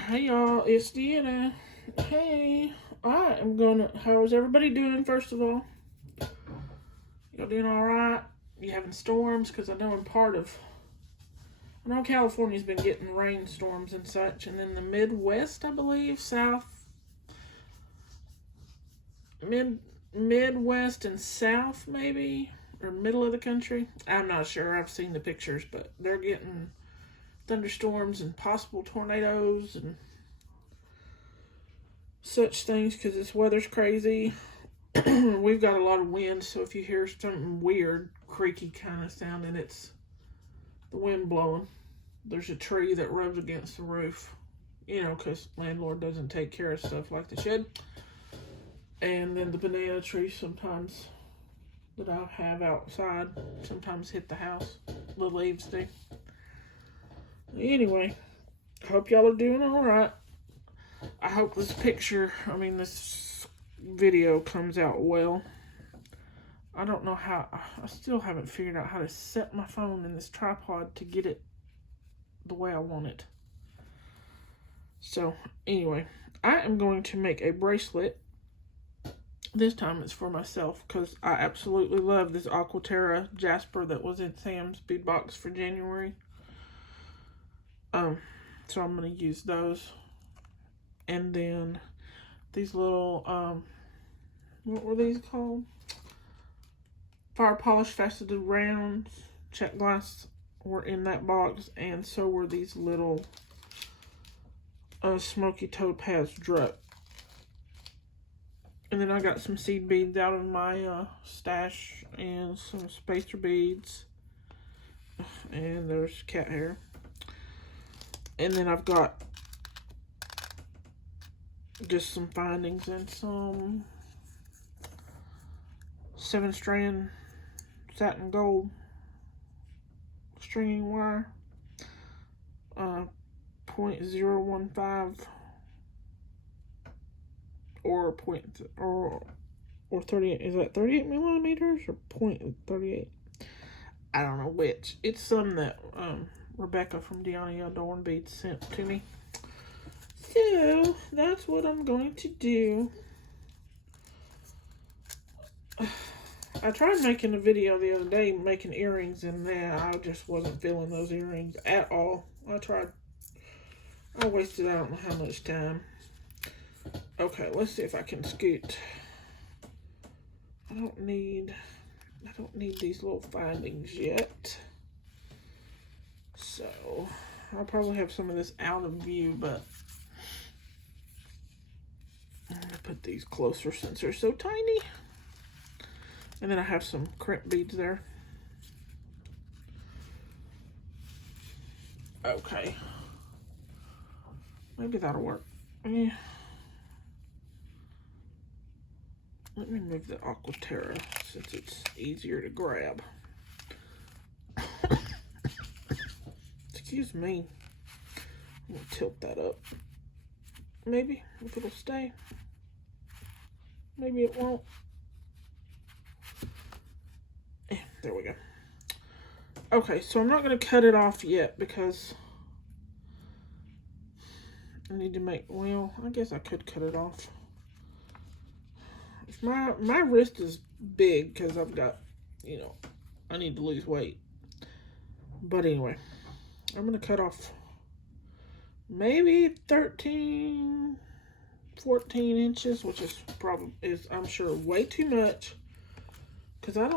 Hey y'all, it's Deanna. Hey, how's everybody doing first of all? Y'all doing alright? You having storms? Because I know California's been getting rainstorms and such, and then the Midwest, I believe, Midwest and South maybe, or middle of the country. I'm not sure, I've seen the pictures, but they're getting thunderstorms and possible tornadoes and such things because this weather's crazy. We've got a lot of wind, so if you hear something weird, creaky kind of sounding, it's the wind blowing. There's a tree that rubs against the roof, because landlord doesn't take care of stuff like they should. And then the banana tree sometimes that I have outside sometimes hit the house. The leaves do. Anyway, hope y'all are doing alright. I hope this video comes out well. I don't know how, I still haven't figured out how to set my phone in this tripod to get it the way I want it. So, anyway, I am going to make a bracelet. This time it's for myself because I absolutely love this Aqua Terra Jasper that was in Sam's Bead Box for January. So I'm going to use those. And then these little, what were these called? Fire polish faceted rounds, check glass were in that box, and so were these little smoky topaz drip. And then I got some seed beads out of my stash and some spacer beads. And there's cat hair. And then I've got just some findings and some 7-strand satin gold stringing wire, 0.015 or 38. Is that 38 millimeters or 0.38? I don't know which. It's some that Rebecca from Deanna Adorn Beads sent to me. So that's what I'm going to do. I tried making a video the other day making earrings, and I just wasn't feeling those earrings at all. I wasted I don't know how much time. Okay, let's see if I can scoot. I don't need these little findings yet. So I'll probably have some of this out of view, but I'm gonna put these closer since they're so tiny. And then I have some crimp beads there. Okay. Maybe that'll work. Yeah. Let me move the Aqua Terra since it's easier to grab. Excuse me. I'm gonna tilt that up. Maybe, if it'll stay. Maybe it won't. There we go. Okay, so I'm not going to cut it off yet because I need to well, I guess I could cut it off. My wrist is big because I've got, I need to lose weight. But anyway, I'm going to cut off maybe 13, 14 inches, which is I'm sure way too much. Because I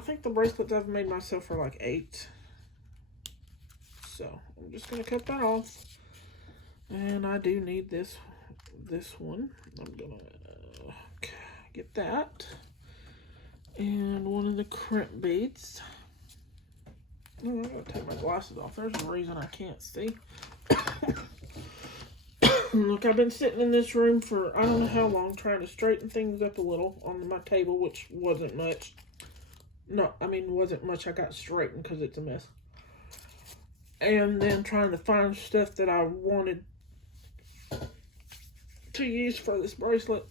think the bracelets I've made myself are like 8. So I'm just going to cut that off. And I do need this one. I'm going to get that. And one of the crimp beads. Oh, I'm going to take my glasses off. There's a reason I can't see. Look, I've been sitting in this room for I don't know how long trying to straighten things up a little on my table, which wasn't much. No, I mean, wasn't much. I got straightened because it's a mess. And then trying to find stuff that I wanted to use for this bracelet.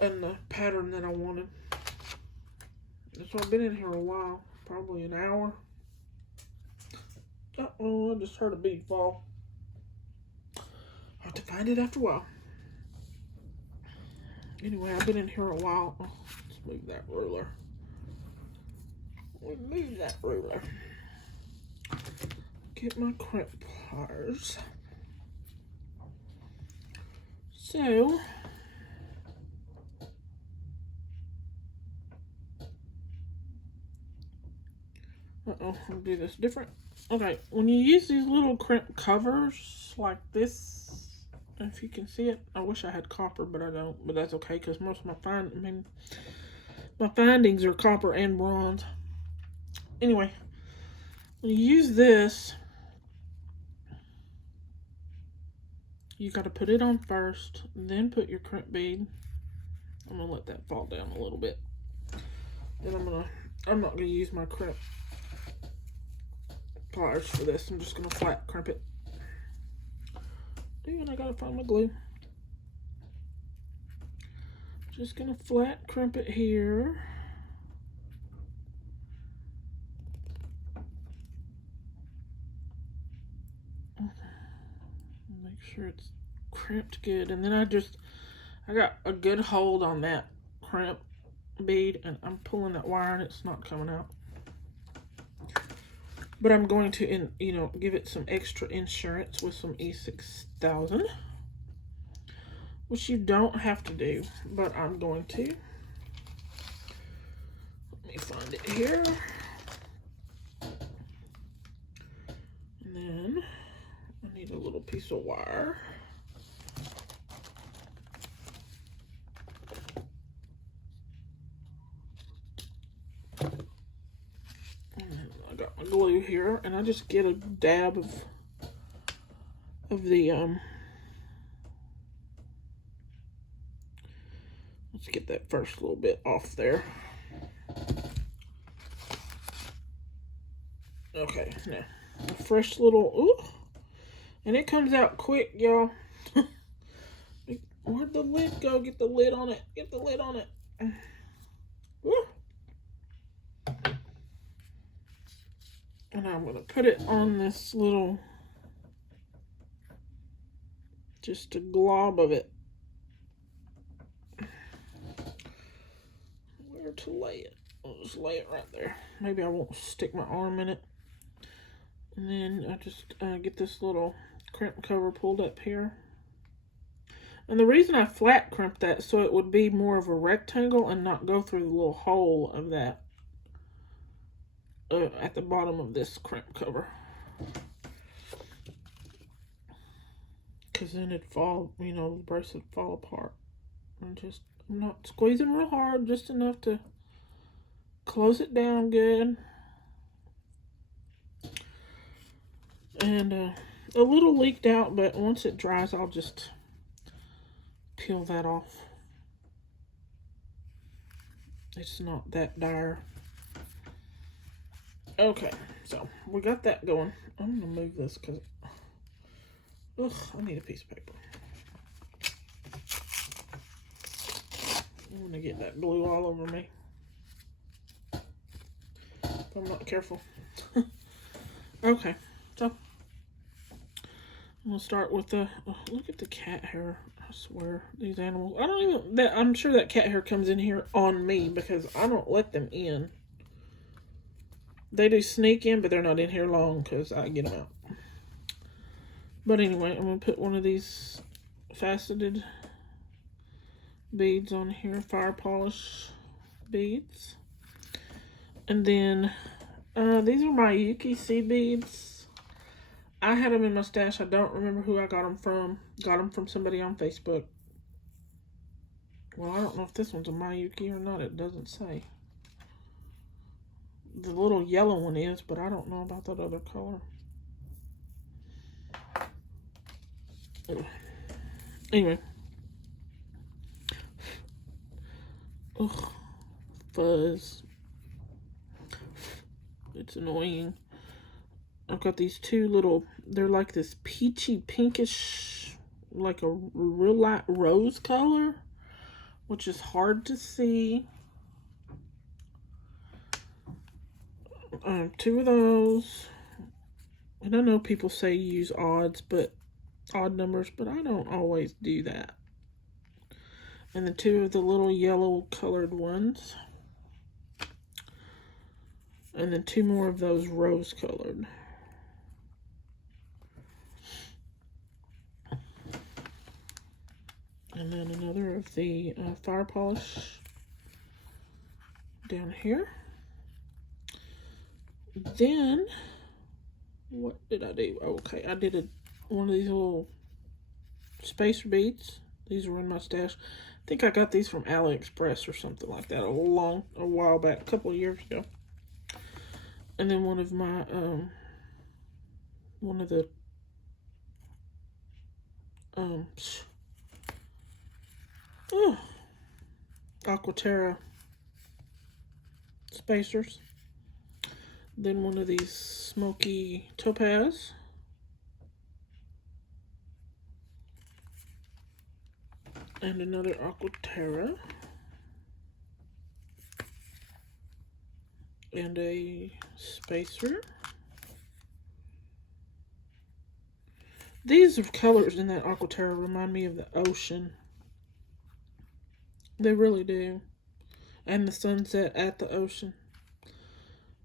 And the pattern that I wanted. So I've been in here a while. Probably an hour. Uh-oh, I just heard a bead fall. I'll have to find it after a while. Anyway, I've been in here a while. Oh, let's move that ruler. Remove that ruler. Get my crimp pliers. So, uh-oh, I'll do this different. Okay, when you use these little crimp covers like this, if you can see it, I wish I had copper, but I don't. But that's okay, because most of my findings are copper and bronze. Anyway, when you use this, you got to put it on first, then put your crimp bead. I'm gonna let that fall down a little bit. Then I'm not gonna use my crimp pliers for this. I'm just gonna flat crimp it. And I gotta find my glue. Just gonna flat crimp it here. Make sure it's crimped good, and then I got a good hold on that crimp bead, and I'm pulling that wire and it's not coming out. But I'm going to, give it some extra insurance with some E6000, which you don't have to do, but I'm going to. Let me find it here. And then I need a little piece of wire. I got my glue here, and I just get a dab of the let's get that first little bit off there. Okay, now a fresh little, ooh, and it comes out quick, y'all. Where'd the lid go? Get the lid on it. Get the lid on it. Woo. And I'm going to put it on this little, just a glob of it. Where to lay it? I'll just lay it right there. Maybe I won't stick my arm in it. And then I just get this little crimp cover pulled up here. And the reason I flat crimped that, so it would be more of a rectangle and not go through the little hole of that at the bottom of this crimp cover. Because then it'd fall, the bracelet would fall apart. I'm not squeezing real hard, just enough to close it down good. And a little leaked out, but once it dries, I'll just peel that off. It's not that dire. Okay, so we got that going. I'm gonna move this because I need a piece of paper. I'm gonna get that glue all over me if I'm not careful. Okay, so I'm gonna start with the look at the cat hair. I swear, these animals. I'm sure that cat hair comes in here on me because I don't let them in. They do sneak in, but they're not in here long because I get them out. But anyway, I'm going to put one of these faceted beads on here, fire polish beads. And then these are my Yuki seed beads. I had them in my stash. I don't remember who I got them from. Got them from somebody on Facebook. Well, I don't know if this one's a Mayuki or not. It doesn't say. The little yellow one is, but I don't know about that other color. Anyway. Ugh. Fuzz. It's annoying. I've got these two little, they're like this peachy pinkish, like a real light rose color, which is hard to see. Two of those, And I know people say use odd numbers, but I don't always do that. And then 2 of the little yellow colored ones. And then 2 more of those rose colored. And then another of the fire polish down here. Then, what did I do? Okay, I did one of these little spacer beads. These were in my stash. I think I got these from AliExpress or something like that a while back, a couple of years ago. And then one of my, one of the, Aqua Terra spacers. Then one of these smoky topaz. And another Aqua Terra. And a spacer. These colors in that Aqua Terra remind me of the ocean. They really do. And the sunset at the ocean.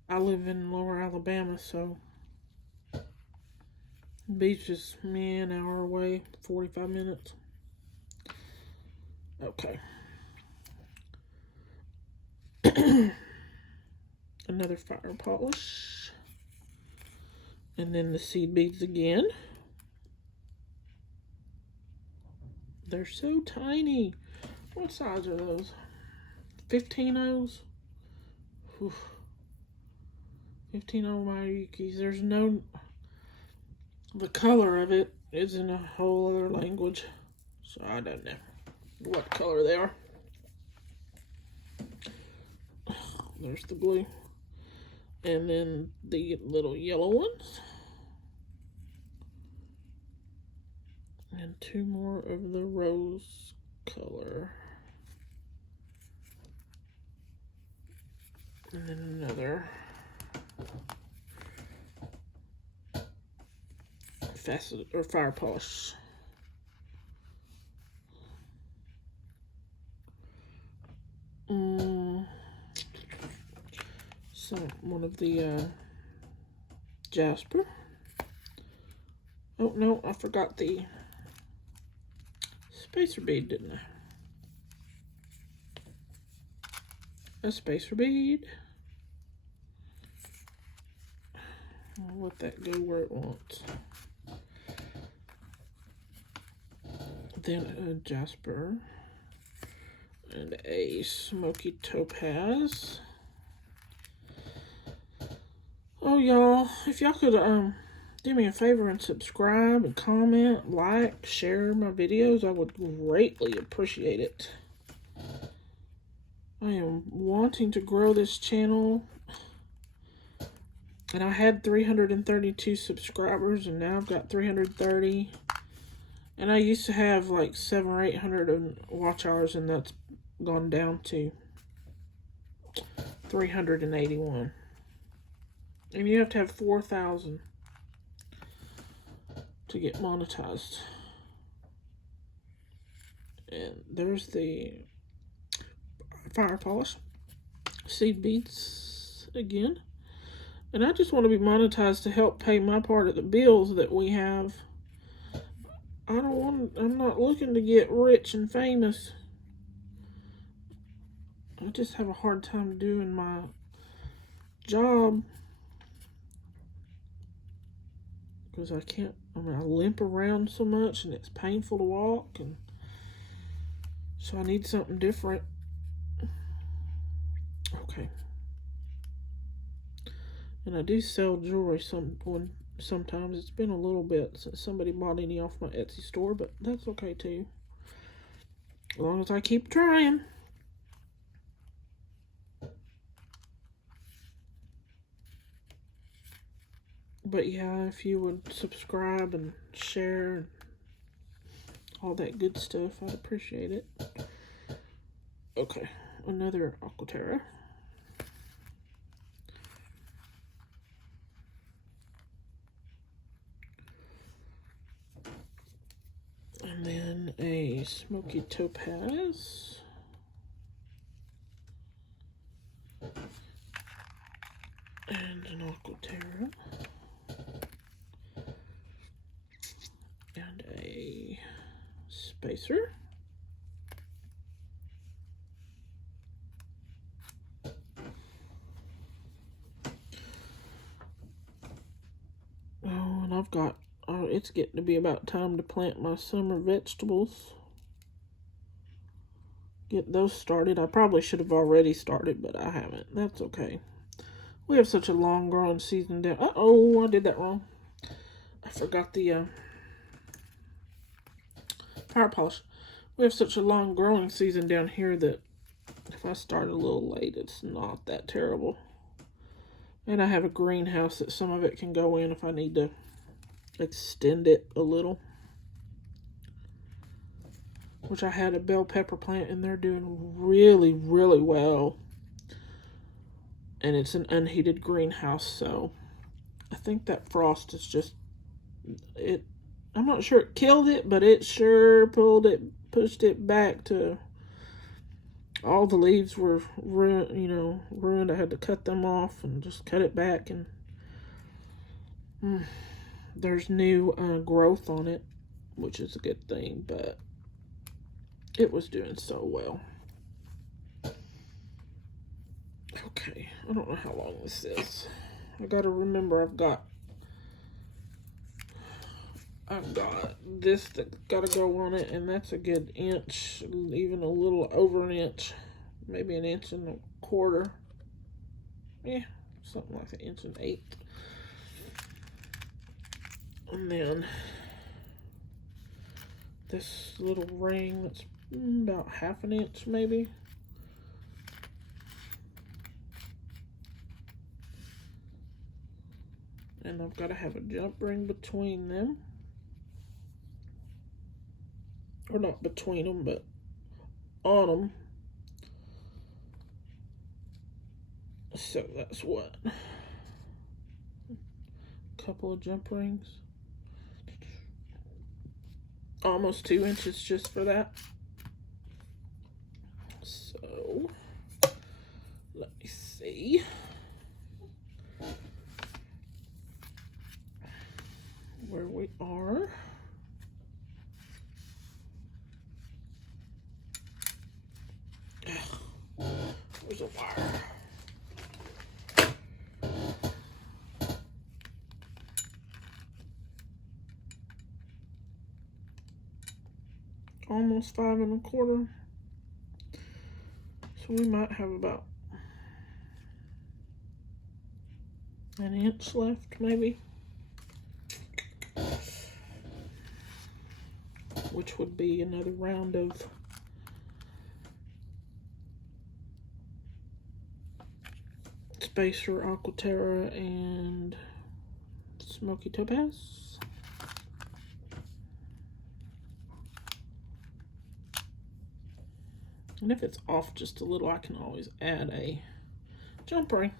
I live in Lower Alabama, so the beach is an hour away, 45 minutes. Okay. Another fire polish. And then the seed beads again. They're so tiny. What size are those? 15-ohs? 15-oh Mayukis. There's no... The color of it is in a whole other language. So I don't know what color they are. There's the blue. And then the little yellow ones. And 2 more of the rose color. And then another facet or fire polish. So one of the Jasper. Oh no, I forgot the spacer bead, didn't I? A spacer bead. I'll let that go where it wants. Then a Jasper and a smoky topaz. Oh, y'all, if y'all could do me a favor and subscribe and comment, like, share my videos, I would greatly appreciate it. I am wanting to grow this channel, and I had 332 subscribers, and now I've got 330. And I used to have like 700 or 800 watch hours, and that's gone down to 381. And you have to have 4,000 to get monetized. And there's the fire polish seed beads again. And I just want to be monetized to help pay my part of the bills that we have. I'm not looking to get rich and famous. I just have a hard time doing my job. Because I limp around so much and it's painful to walk. And so I need something different. Okay. And I do sell jewelry sometimes. It's been a little bit since somebody bought any off my Etsy store, but that's okay too. As long as I keep trying. But yeah, if you would subscribe and share all that good stuff, I'd appreciate it. Okay, another Aqua Terra. And then a smoky topaz. And an Aqua Terra. And a spacer. Oh, and I've got, it's getting to be about time to plant my summer vegetables. Get those started. I probably should have already started, but I haven't. That's okay. We have such a long growing season down. Uh-oh, I did that wrong. I forgot the power polish. We have such a long growing season down here that if I start a little late, it's not that terrible. And I have a greenhouse that some of it can go in if I need to extend it a little. Which I had a bell pepper plant and they're doing really, really well. And it's an unheated greenhouse, so I think that frost is just, I'm not sure it killed it, but it sure pushed it back to, all the leaves were ruined. I had to cut them off and just cut it back, and there's new growth on it, which is a good thing, but it was doing so well. Okay, I don't know how long this is. I gotta remember I've got this that gotta go on it, and that's a good inch, even a little over an inch, maybe an inch and a quarter. Yeah, something like an inch and 1/8. And then this little ring that's about 1/2 inch maybe. And I've got to have a jump ring between them. Or not between them, but on them. So that's what? A couple of jump rings. Almost 2 inches just for that. So, let me see. Where we are. Where's a wire? Almost 5 1/4. So we might have about an inch left, maybe. Which would be another round of spacer, Aqua Terra, and smoky topaz. And if it's off just a little, I can always add a jump ring.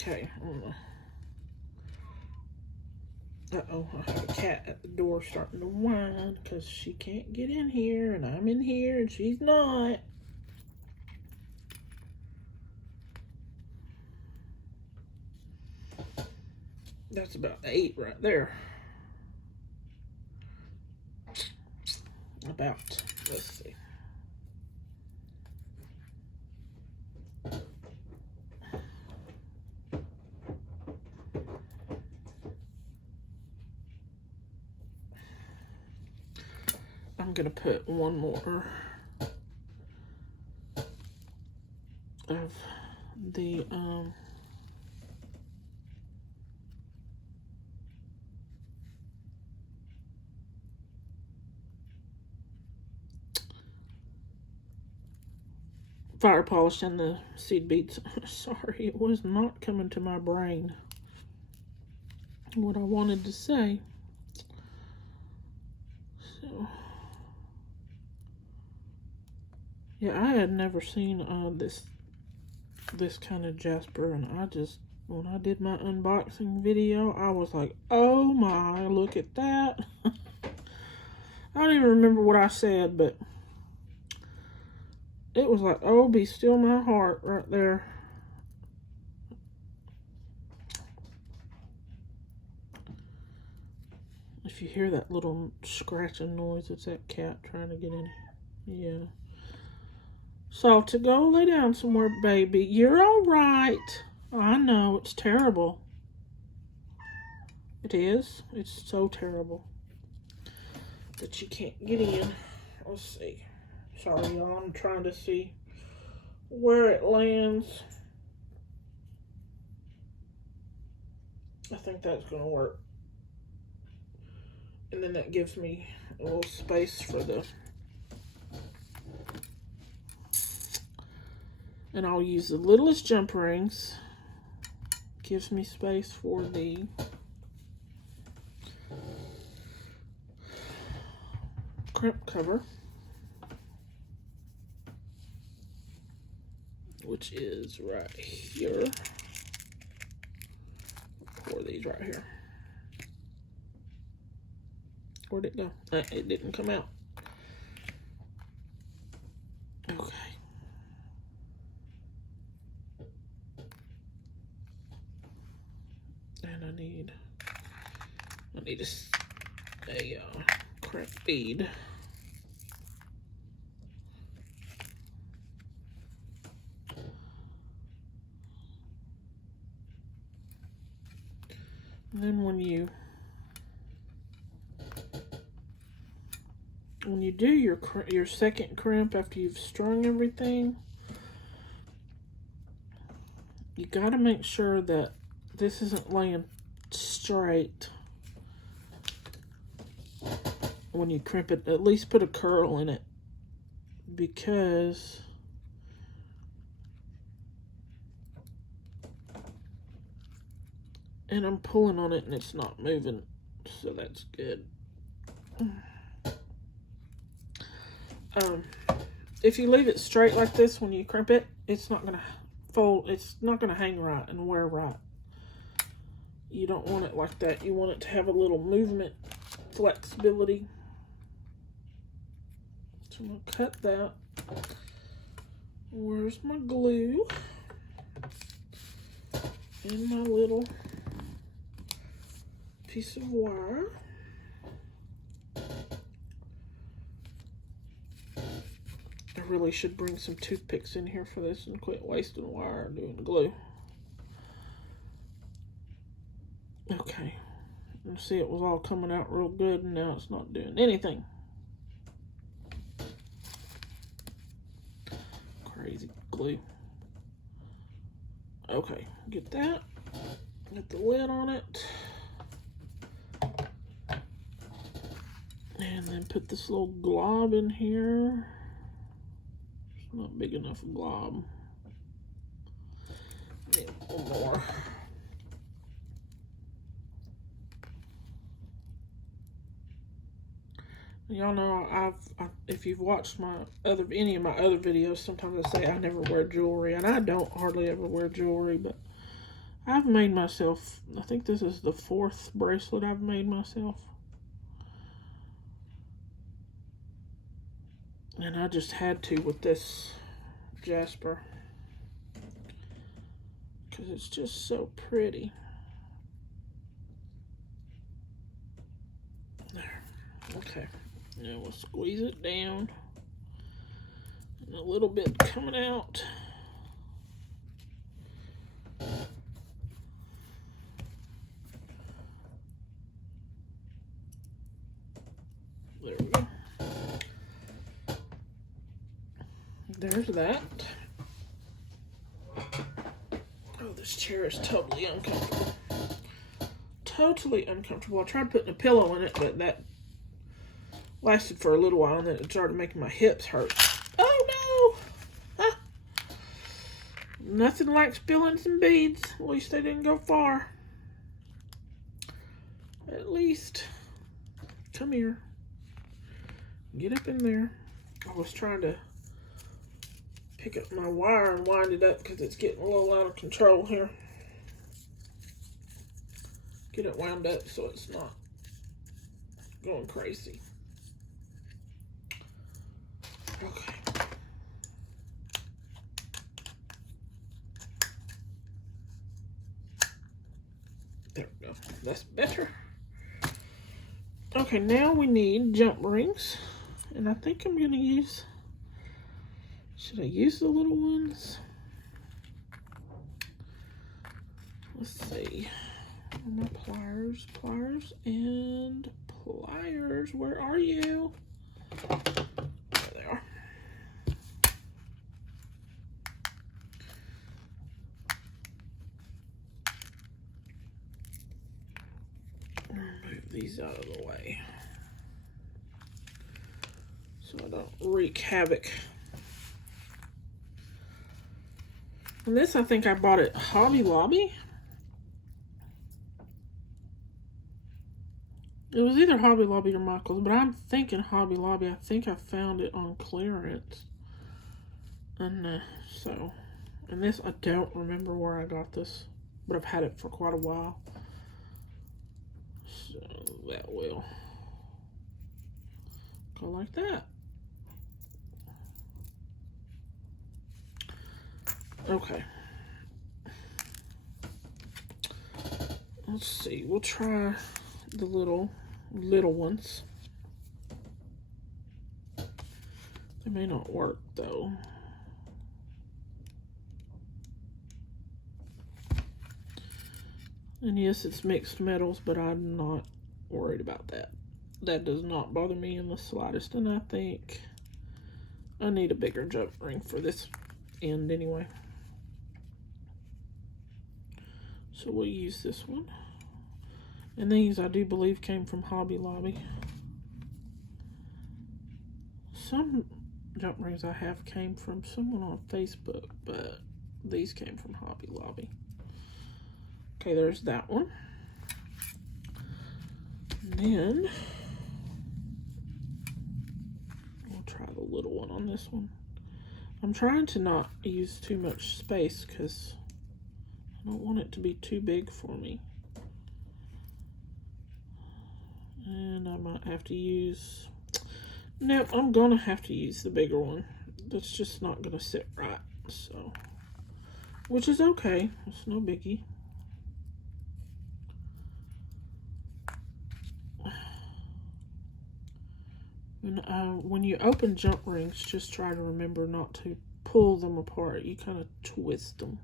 Okay, uh-oh, I have a cat at the door starting to whine because she can't get in here, and I'm in here, and she's not. That's about 8 right there. About, let's see. I'm gonna put one more of the fire polish and the seed beads. Sorry, it was not coming to my brain. what I wanted to say. So, yeah, I had never seen this kind of jasper, and when I did my unboxing video, I was like, oh my, look at that. I don't even remember what I said, but it was like, oh, be still my heart right there. If you hear that little scratching noise, it's that cat trying to get in here. Yeah. So to go lay down somewhere, baby. You're all right. I know, it's terrible. It is. It's so terrible that you can't get in. Let's see. Sorry, y'all. I'm trying to see where it lands. I think that's going to work. And then that gives me a little space for the... And I'll use the littlest jump rings. Gives me space for the crimp cover, which is right here. Pour these right here. Where'd it go? It didn't come out. Okay. And I need a crimp bead. And then when you do your second crimp after you've strung everything, you got to make sure that this isn't laying straight. When you crimp it, at least put a curl in it, because and I'm pulling on it and it's not moving, so that's good. If you leave it straight like this when you crimp it, it's not gonna fold, it's not gonna hang right and wear right. You don't want it like that. You want it to have a little movement, flexibility. So I'm gonna cut that. Where's my glue? And my little piece of wire. I really should bring some toothpicks in here for this and quit wasting wire and doing the glue. Okay. You see, it was all coming out real good, and now it's not doing anything. Crazy glue. Okay, get that. Get the lid on it. And then put this little glob in here. It's not big enough glob. Need a little more. Y'all know if you've watched any of my other videos, sometimes I say I never wear jewelry, and I don't hardly ever wear jewelry, but I've made myself, I think this is the 4th bracelet I've made myself. And I just had to with this jasper, because it's just so pretty. There. Okay. Now we'll squeeze it down. And a little bit coming out. There we go. There's that. Oh, this chair is totally uncomfortable. Totally uncomfortable. I tried putting a pillow in it, but that lasted for a little while, and then it started making my hips hurt. Oh no! Huh? Nothing like spilling some beads. At least they didn't go far. At least, come here. Get up in there. I was trying to pick up my wire and wind it up because it's getting a little out of control here. Get it wound up so it's not going crazy. Okay. There we go. That's better. Okay, now we need jump rings. And I think I'm going to use... Should I use the little ones? Let's see. My pliers, and pliers. Where are you? There they are. Move these out of the way so I don't wreak havoc. And this, I think I bought at Hobby Lobby. It was either Hobby Lobby or Michael's, but I'm thinking Hobby Lobby. I think I found it on clearance. And and this, I don't remember where I got this, but I've had it for quite a while. So that will go like that. Okay. Let's see. We'll try the little ones. They may not work though. And yes, it's mixed metals, but I'm not worried about that. That does not bother me in the slightest, and I think I need a bigger jump ring for this end anyway. So we'll use this one. And these, I do believe, came from Hobby Lobby. Some jump rings I have came from someone on Facebook, but these came from Hobby Lobby. Okay, there's that one. And then we'll try the little one on this one. I'm trying to not use too much space because I don't want it to be too big for me. And I might have to use... Nope, I'm going to have to use the bigger one. That's just not going to sit right, so... Which is okay. It's no biggie. And, when you open jump rings, just try to remember not to pull them apart. You kind of twist them.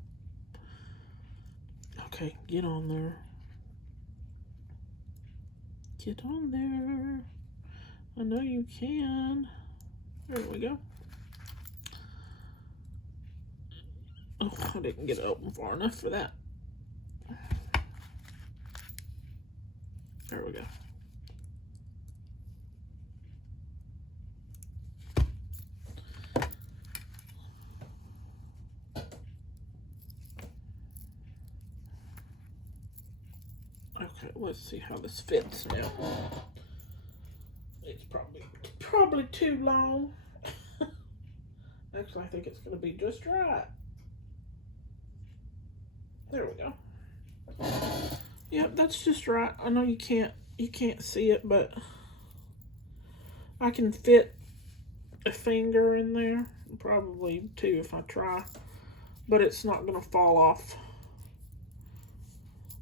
Okay, get on there. Get on there. I know you can. There we go. Oh, I didn't get it open far enough for that. There we go. Okay, let's see how this fits now. It's probably too long. Actually, I think it's going to be just right. There we go. Yep, that's just right. I know you can't see it, but I can fit a finger in there. Probably two if I try. But it's not going to fall off.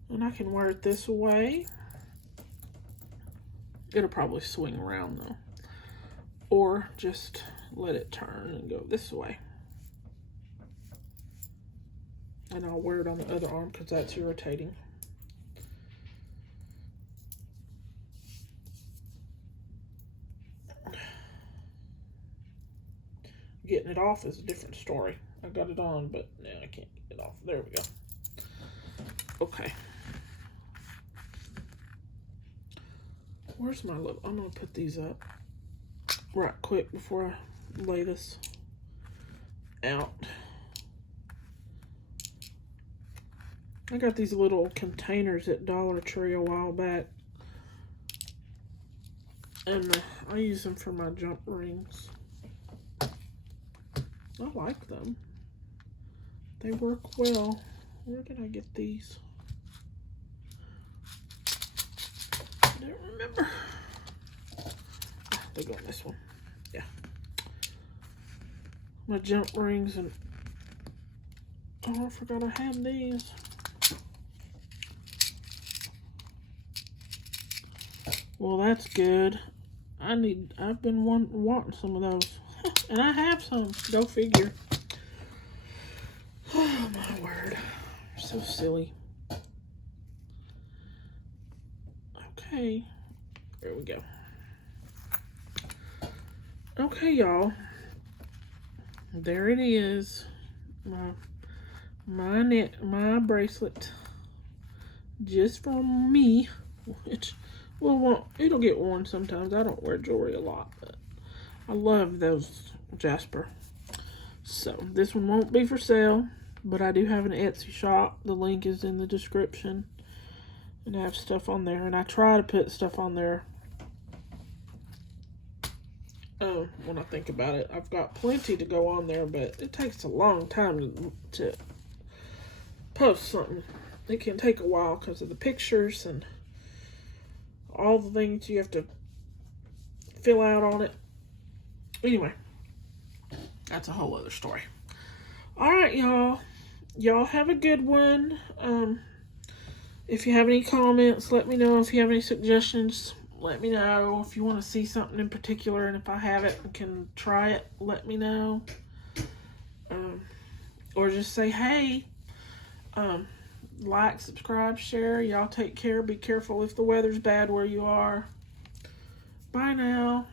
And I can wear it this way. It'll probably swing around though. Or just let it turn and go this way. And I'll wear it on the other arm because that's irritating. Getting it off is a different story. I got it on, but now I can't get it off. There we go. Okay. Where's my little... I'm going to put these up right quick before I lay this out. I got these little containers at Dollar Tree a while back. And I use them for my jump rings. I like them. They work well. Where did I get these? I don't remember. They go on this one. Yeah. My jump rings and... Oh, I forgot I had these. Well, that's good. I've been wanting some of those. And I have some. Go figure. Oh, my word. So silly. Okay. There we go. Okay, y'all. There it is. My bracelet. Just from me. Which it'll get worn sometimes. I don't wear jewelry a lot, but I love those Jasper. So this one won't be for sale, but I do have an Etsy shop. The link is in the description, and I have stuff on there, and I try to put stuff on there. When I think about it, I've got plenty to go on there, but it takes a long time to post something. It can take a while because of the pictures and all the things you have to fill out on it. Anyway, that's a whole other story. Alright, y'all. Y'all have a good one. If you have any comments, let me know. If you have any suggestions, let me know. If you want to see something in particular, and if I have it and can try it, let me know. Or just say, hey. Like, subscribe, share. Y'all take care. Be careful if the weather's bad where you are. Bye now.